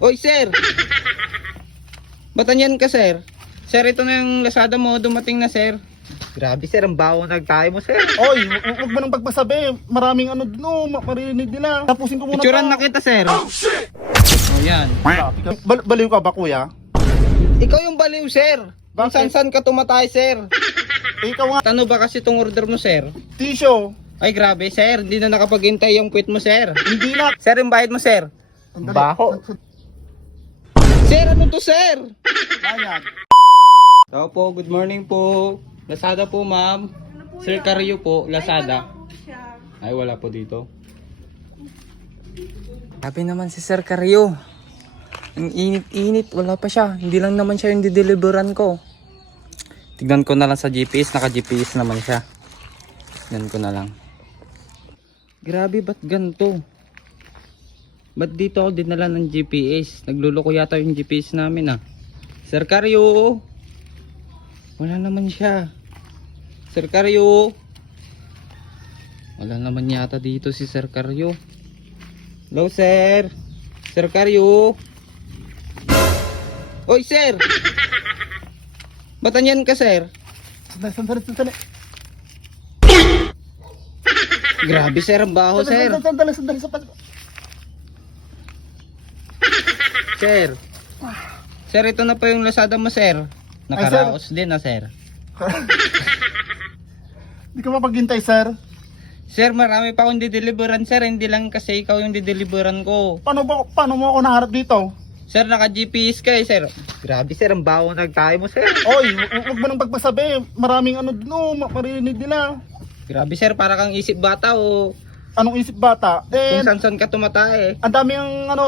Oy, sir! Ba't andyan ka, sir? Sir, ito na yung Lazada mo. Dumating na, sir. Grabe, sir. Ang baho nagtayo mo, sir. Oy, huwag mo nang pagpasabi. Maraming ano dun, marinig nila. Tapusin ko muna Picturean to. na kita, sir. Oh, yan. Grabe ka. Baliw ka ba, kuya? Ikaw yung baliw, sir. Kung Bakit? san-san ka tumatay, sir. Ikaw nga, Ano ba kasi itong order mo, sir? Tisyo. Ay, grabe, sir. Hindi na nakapaghintay yung quit mo, sir. Hindi na. Sir, yung bayad mo, sir. Sandali. Baho. Sir, ano to, sir? Bayad. Tao po, good morning po. Lazada po, ma'am. Sir Carrio po, Lazada. Ay, wala po dito. Sabi naman si Sir Carrio. Ang init-init, wala pa siya. Hindi lang naman siya yung dideliveran ko. Tignan ko na lang sa GPS, naka-GPS naman siya. Tignan ko na lang. Grabe, ba't ganito? Ba't dito ako dinala ng GPS? Nagluloko yata yung GPS namin ah. Sir Carrio! Wala naman siya. Sir Carrio! Wala naman yata dito si Sir Carrio. Hello, sir! Sir Carrio! Oy, sir! Ba't andyan ka, sir? Sandali. Grabe, sir. Ang baho, sir. Sandali. Sir. Sir, ito na po yung Lazada mo, sir. Nakaraos din na, sir. Hindi ka mapaghintay, sir. Sir, marami pa akong dideliveran, sir. Hindi lang kasi ikaw yung dideliveran ko. Paano mo ako naharap dito? Sir, naka-GPS ka eh, sir. Grabe, sir. Ang baho nagtayo mo, sir. Oy, huwag mo nang pagpasabi. Maraming ano dun, marinig nila. Grabe, sir. Para kang isip bata o Anong isip bata? kung san-san ka tumatay. Ang dami ang ano,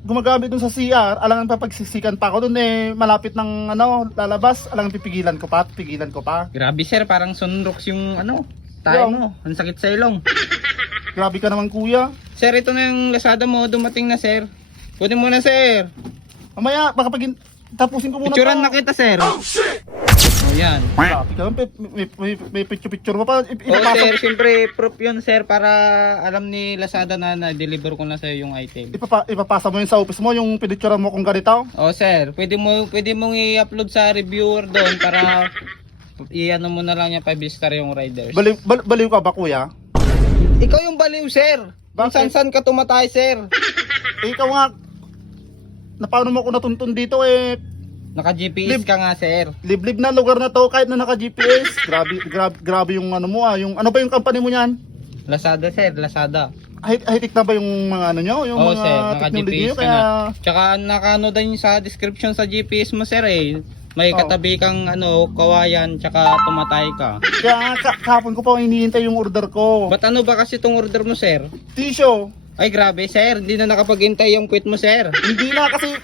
gumagamit dun sa CR, alangan papagsisikan pa ako dun malapit ng ano, lalabas, alangan pipigilan ko pa. Grabe, sir. Parang sunrox yung tayo mo. Ang sakit sa ilong. Grabe ka naman, kuya. Sir, ito na yung Lazada mo. Dumating na, sir. Kunin mo na, sir. Mamaya, baka tapusin ko muna Picturean to. na kita, sir. Oh, yan. Grabe ka naman, may picture mo pa. Oh, Ipapasa, sir, siyempre proof yun, sir, para alam ni Lazada na na-deliver ko na sa'yo yung item. ipapasa mo yun sa office mo, yung pinicturean mo kung ganito. Oh, sir, pwede mong i-upload sa reviewer doon para i-ano mo na lang yung 5-star yung riders. Baliw ka ba, kuya? Ikaw yung baliw, sir. Kung Bakit? san-san ka tumatay, sir. Ikaw nga, na paano mo ako natuntun dito Naka-GPS ka nga, sir. liblib na lugar na to kahit na naka-GPS. Grabe yung ano mo yung ano ba yung company mo niyan? Lazada, sir, Lazada. High-tech na ba yung mga ano nyo? Yung Oh, mga sir, technology naka-GPS nyo? ka Kaya na. Tsaka nakano din sa description sa GPS mo, sir, eh. May Oh. katabi kang kawayan, tsaka tumatay ka. kahapon ko pa hinihintay yung order ko. Ba't ano ba kasi itong order mo, sir? Tisyo. Ay, grabe, sir. Hindi na nakapaghintay yung quit mo, sir. Hindi na kasi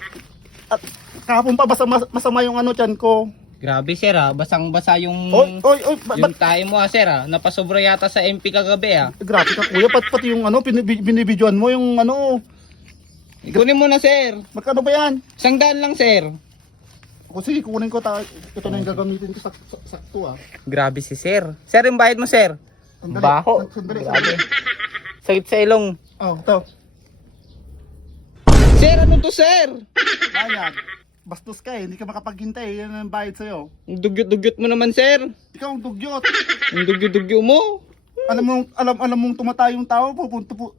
kahapon pa masama yung ano tiyan ko. Grabe, sir, ha. Basang-basa yung Oy, yung tayo mo, ha, sir, ha. Napasobra yata sa MP kagabi, ha. grabe ka, kuya, pati yung ano binibidyoan mo yung ano. Kunin mo na, sir. Magkano ba yan? 100 lang, sir. O sige, kunin ko ito na yung gagamitin ko sakto. Grabe si sir. Sir, yung bayad mo, sir. Sandali, Baho. sandali. Grabe. Sakit sa ilong. Oh, ito. Sir, ano to, sir? Bayad. Bastos ka hindi ka makapaghintay. Yan ang bayad sa'yo. Ang dugyot-dugyot mo naman, sir. Ikaw ang dugyot. Ang dugyot-dugyot mo. Alam mong tumatay yung tao,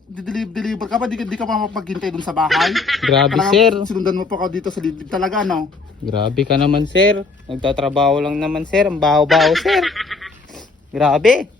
deliver ka pa, di ka mapaghintay dun sa bahay. Grabe, Kailangan sir. Sinundan mo pa ka dito sa liblib talaga, no? Grabe ka naman, sir. Nagtatrabaho lang naman, sir. Ang baho-baho, sir. Grabe.